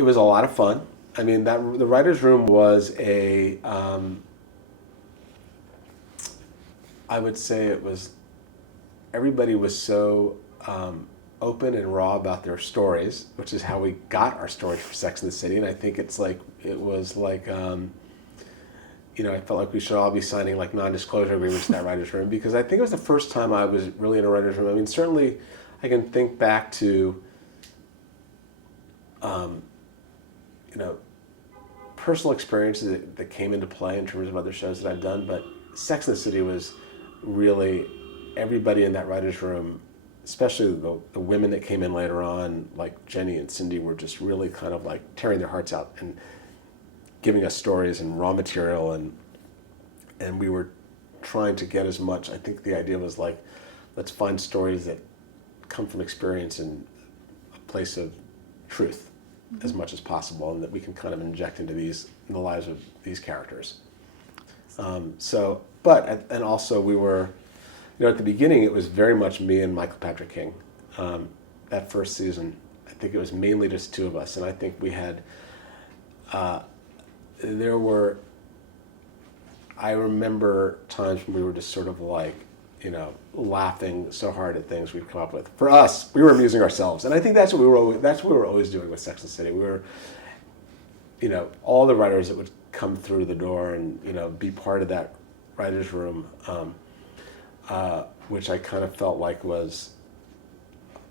it was a lot of fun. I mean, the writers' room was I would say it was, everybody was so open and raw about their stories, which is how we got our stories for Sex and the City. And I think it was like, I felt like we should all be signing like non-disclosure agreements in that writer's room, because I think it was the first time I was really in a writer's room. I mean, certainly I can think back to, personal experiences that came into play in terms of other shows that I've done, but Sex and the City was really, everybody in that writer's room, especially the women that came in later on, like Jenny and Cindy, were just really kind of like tearing their hearts out and giving us stories and raw material, and we were trying to get as much. I think the idea was like, let's find stories that come from experience and a place of truth as much as possible, and that we can kind of inject into the lives of these characters. And also we were, at the beginning it was very much me and Michael Patrick King. That first season, I think it was mainly just two of us, and I think we had, I remember times when we were just sort of like, laughing so hard at things we've come up with. For us, we were amusing ourselves, and I think that's what we were always doing with Sex and the City. We were, all the writers that would come through the door and be part of that writers' room, which I kind of felt like was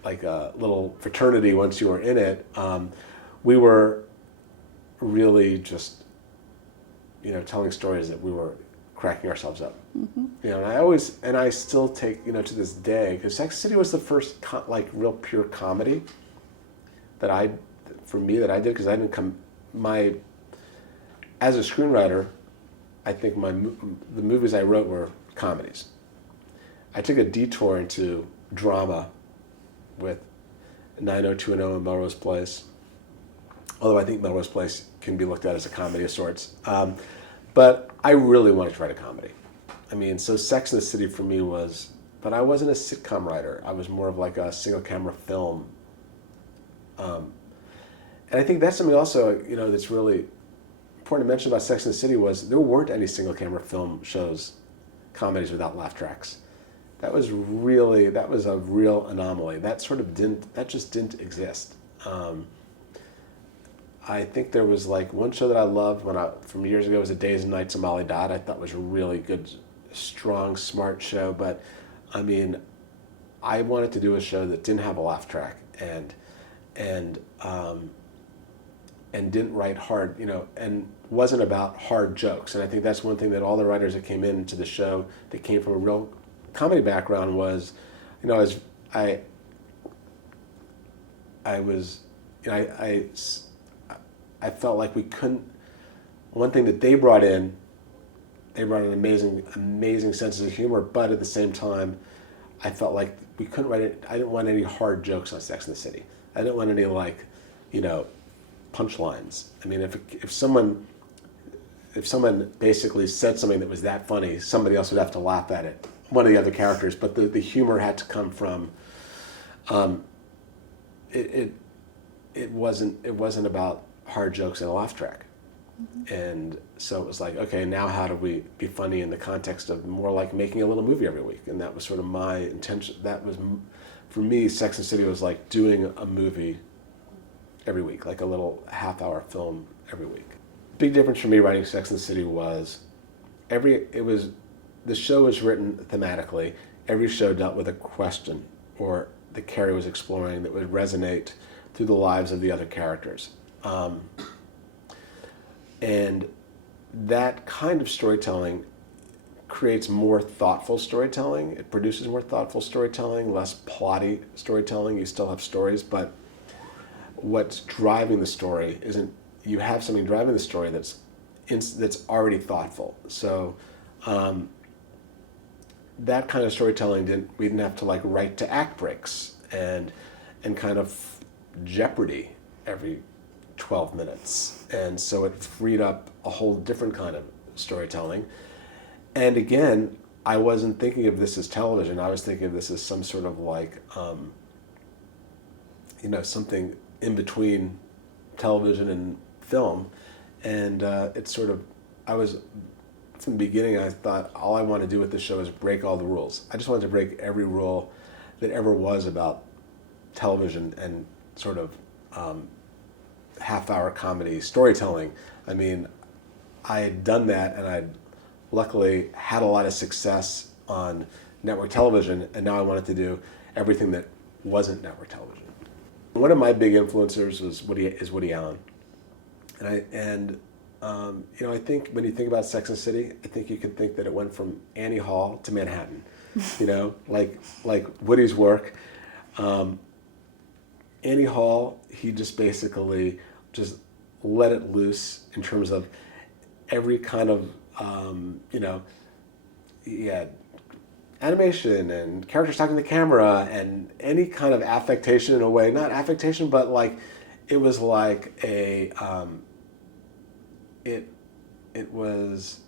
like a little fraternity once you were in it. We were really just, telling stories that we were cracking ourselves up. Mm-hmm. And I still take, to this day, because Sex City was the first real pure comedy that I did, because I didn't come, as a screenwriter, I think the movies I wrote were comedies. I took a detour into drama with 90210 and Melrose Place, although I think Melrose Place can be looked at as a comedy of sorts. But I really wanted to write a comedy. I mean, so Sex and the City for me was, but I wasn't a sitcom writer. I was more of like a single camera film. And I think that's something also, that's really important to mention about Sex and the City was there weren't any single camera film shows, comedies without laugh tracks. That was a real anomaly. That just didn't exist. I think there was like one show that I loved from years ago was A Days and Nights of Molly Dodd. I thought was a really good, strong, smart show. But I mean, I wanted to do a show that didn't have a laugh track and didn't write hard, and wasn't about hard jokes. And I think that's one thing that all the writers that came into the show that came from a real comedy background was, I felt like we couldn't. One thing that they brought in amazing senses of humor, but at the same time, I felt like we couldn't write it. I didn't want any hard jokes on Sex and the City. I didn't want any punchlines. I mean, if someone basically said something that was that funny, somebody else would have to laugh at it. One of the other characters, but the humor had to come from. It wasn't about hard jokes and a laugh track. Mm-hmm. And so it was like, okay, now how do we be funny in the context of more like making a little movie every week? And that was sort of my intention. That was, for me, Sex and the City was like doing a movie every week, like a little half-hour film every week. Big difference for me writing Sex and the City was the show was written thematically. Every show dealt with a question or that Carrie was exploring that would resonate through the lives of the other characters. And that kind of storytelling creates more thoughtful storytelling. It produces more thoughtful storytelling, less plotty storytelling. You still have stories, but what's driving the story isn't, you have something driving the story that's already thoughtful. So that kind of storytelling we didn't have to like write to act breaks and kind of jeopardy every 12 minutes. And so it freed up a whole different kind of storytelling. And again, I wasn't thinking of this as television. I was thinking of this as some sort of like, something in between television and film, and it's sort of, I was, from the beginning I thought all I want to do with this show is break all the rules. I just wanted to break every rule that ever was about television and sort of half-hour comedy storytelling. I mean, I had done that, and I'd luckily had a lot of success on network television, and now I wanted to do everything that wasn't network television. One of my big influencers is Woody Allen, and I think when you think about Sex and the City, I think you can think that it went from Annie Hall to Manhattan, like Woody's work. Annie Hall, he just basically just let it loose in terms of every kind of, he had animation and characters talking to the camera and any kind of affectation in a way, not affectation, but like, it was like a, it was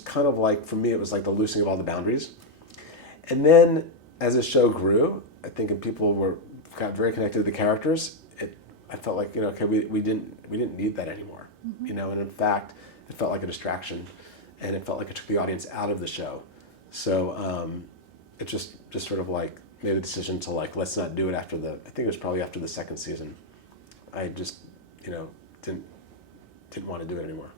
kind of like, for me, it was like the loosening of all the boundaries. And then as the show grew, I think, and people got very connected to the characters, I felt like, okay, we didn't need that anymore, and in fact, it felt like a distraction, and it felt like it took the audience out of the show. So it just sort of like made a decision to like, let's not do it I think it was probably after the second season. I just, didn't want to do it anymore.